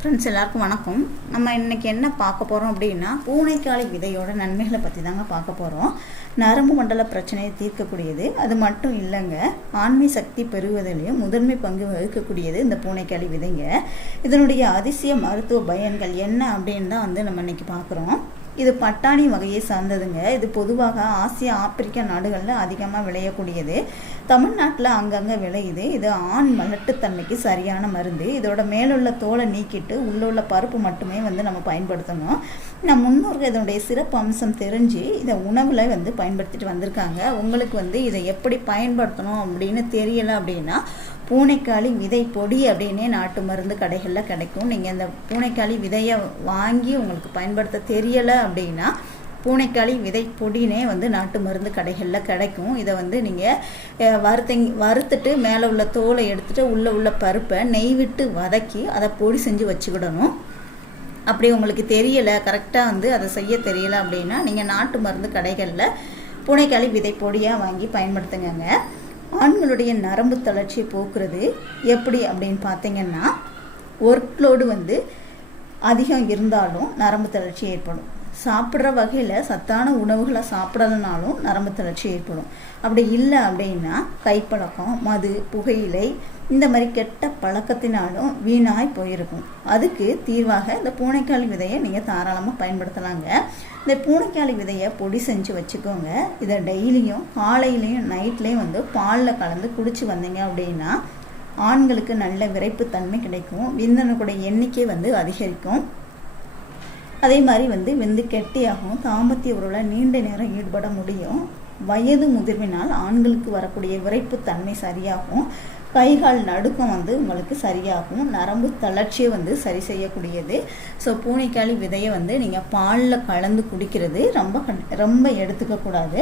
Friends எல்லாருக்கும் வணக்கம். நம்ம இன்னைக்கு என்ன பார்க்க போகிறோம் அப்படின்னா பூனைக்காளி விதையோட நன்மைகளை பற்றி தாங்க பார்க்க போகிறோம் நரம்பு மண்டல பிரச்சனையை தீர்க்கக்கூடியது. அது மட்டும் இல்லைங்க ஆண்மை சக்தி பெறுவதிலையும் முதன்மை பங்கு வகிக்கக்கூடியது இந்த பூனைக்காளி விதைங்க. இதனுடைய அதிசய மருத்துவ பயன்கள் என்ன அப்படின்னு தான் வந்து நம்ம இன்னைக்கு பார்க்குறோம். இது பட்டாணி வகையை சார்ந்ததுங்க. இது பொதுவாக ஆசியா ஆப்பிரிக்கா நாடுகளில் அதிகமாக விளையக்கூடியது. தமிழ்நாட்டில் அங்கங்கே விளையுது. இது ஆண் மலட்டுத்தன்மைக்கு சரியான மருந்து. இதோட மேலுள்ள தோலை நீக்கிட்டு உள்ள உள்ள பருப்பு மட்டுமே வந்து நம்ம பயன்படுத்தணும். நம்ம முன்னோர்கள் இதனுடைய சிறப்பு அம்சம் தெரிஞ்சு இதை உணவில் வந்து பயன்படுத்திட்டு வந்திருக்காங்க. உங்களுக்கு வந்து இதை எப்படி பயன்படுத்தணும் அப்படின்னு தெரியலை அப்படின்னா பூனைக்காளி விதை பொடி அப்படின்னே நாட்டு மருந்து கடைகளில் கிடைக்கும். நீங்கள் அந்த பூனைக்காளி விதையை வாங்கி உங்களுக்கு பயன்படுத்த தெரியலை அப்படின்னா பூனைக்காளி விதை பொடினே வந்து நாட்டு மருந்து கடைகளில் கிடைக்கும். இதை வந்து நீங்கள் வறுத்தங் வறுத்துட்டு மேலே உள்ள தோலை எடுத்துகிட்டு உள்ளே உள்ள பருப்பை நெய் விட்டு வதக்கி அதை பொடி செஞ்சு வச்சுக்கிடணும். அப்படி உங்களுக்கு தெரியலை கரெக்டாக வந்து அதை செய்ய தெரியலை அப்படின்னா நீங்கள் நாட்டு மருந்து கடைகளில் பூனைக்காளி விதை பொடியாக வாங்கி பயன்படுத்துங்கங்க. ஆண்களுடைய நரம்பு தளர்ச்சியை போக்குறது எப்படி அப்படின்னு பார்த்தீங்கன்னா ஒர்க் லோடு வந்து அதிகம் இருந்தாலும் நரம்பு தளர்ச்சி ஏற்படும். சாப்பிட்ற வகையில் சத்தான உணவுகளை சாப்பிடலனாலும் நரம்பு தளர்ச்சி ஏற்படும். அப்படி இல்லை அப்படின்னா கைப்பழக்கம் மது புகையிலை இந்த மாதிரி கெட்ட பழக்கத்தினாலும் வீணாய் போயிருக்கும். அதுக்கு தீர்வாக இந்த பூனைக்காளி விதையை நீங்கள் தாராளமாக பயன்படுத்தலாங்க. இந்த பூனைக்காளி விதையை பொடி செஞ்சு வச்சுக்கோங்க. இதை டெய்லியும் காலையிலையும் நைட்லேயும் வந்து பாலில் கலந்து குடிச்சு வந்தீங்க அப்படின்னா ஆண்களுக்கு நல்ல விரைப்புத்தன்மை கிடைக்கும். விந்தணுக்குடைய எண்ணிக்கை வந்து அதிகரிக்கும். அதே மாதிரி வந்து வெந்து கெட்டியாகவும் தாம்பத்திய உறவில் நீண்ட நேரம் ஈடுபட முடியும். வயது முதிர்வினால் ஆண்களுக்கு வரக்கூடிய விரைப்புத்தன்மை சரியாகும். கைகால் நடுக்கம் வந்து உங்களுக்கு சரியாகும். நரம்பு தளர்ச்சியை வந்து சரி செய்யக்கூடியது. ஸோ பூனைக்காளி விதையை வந்து நீங்கள் பாலில் கலந்து குடிக்கிறது ரொம்ப ரொம்ப எடுத்துக்கக்கூடாது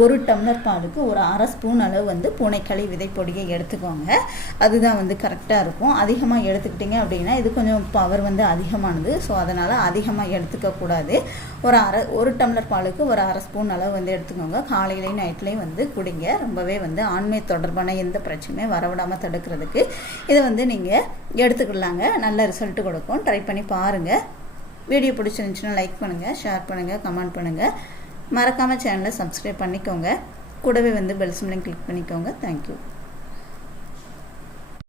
ஒரு டம்ளர் பாலுக்கு ஒரு அரை ஸ்பூன் அளவு வந்து பூனைக்காளி விதை பொடியை எடுத்துக்கோங்க. அதுதான் வந்து கரெக்டாக இருக்கும். அதிகமாக எடுத்துக்கிட்டிங்க அப்படின்னா இது கொஞ்சம் பவர் வந்து அதிகமானது. ஸோ அதனால் அதிகமாக எடுத்துக்கக்கூடாது ஒரு அரை ஒரு டம்ளர் பாலுக்கு ஒரு அரை ஸ்பூன் அளவு வந்து எடுத்துக்கோங்க. காலையிலையும் நைட்லேயும் வந்து குடிங்க. ரொம்பவே வந்து ஆண்மை தொடர்பான எந்த பிரச்சனையும் வரவிடாமல் தடுக்கிறதுக்கு இதை வந்து நீங்கள் எடுத்துக்கலாங்க. நல்ல ரிசல்ட் கொடுக்கும். ட்ரை பண்ணி பாருங்கள் வீடியோ பிடிச்சிருந்துச்சுன்னா லைக் பண்ணுங்கள் ஷேர் பண்ணுங்கள் கமெண்ட் பண்ணுங்கள் மறக்காமல் சேனலை சப்ஸ்கிரைப் பண்ணிக்கோங்க. கூடவே வந்து பெல் சிம்லையும் கிளிக் பண்ணிக்கோங்க. Thank you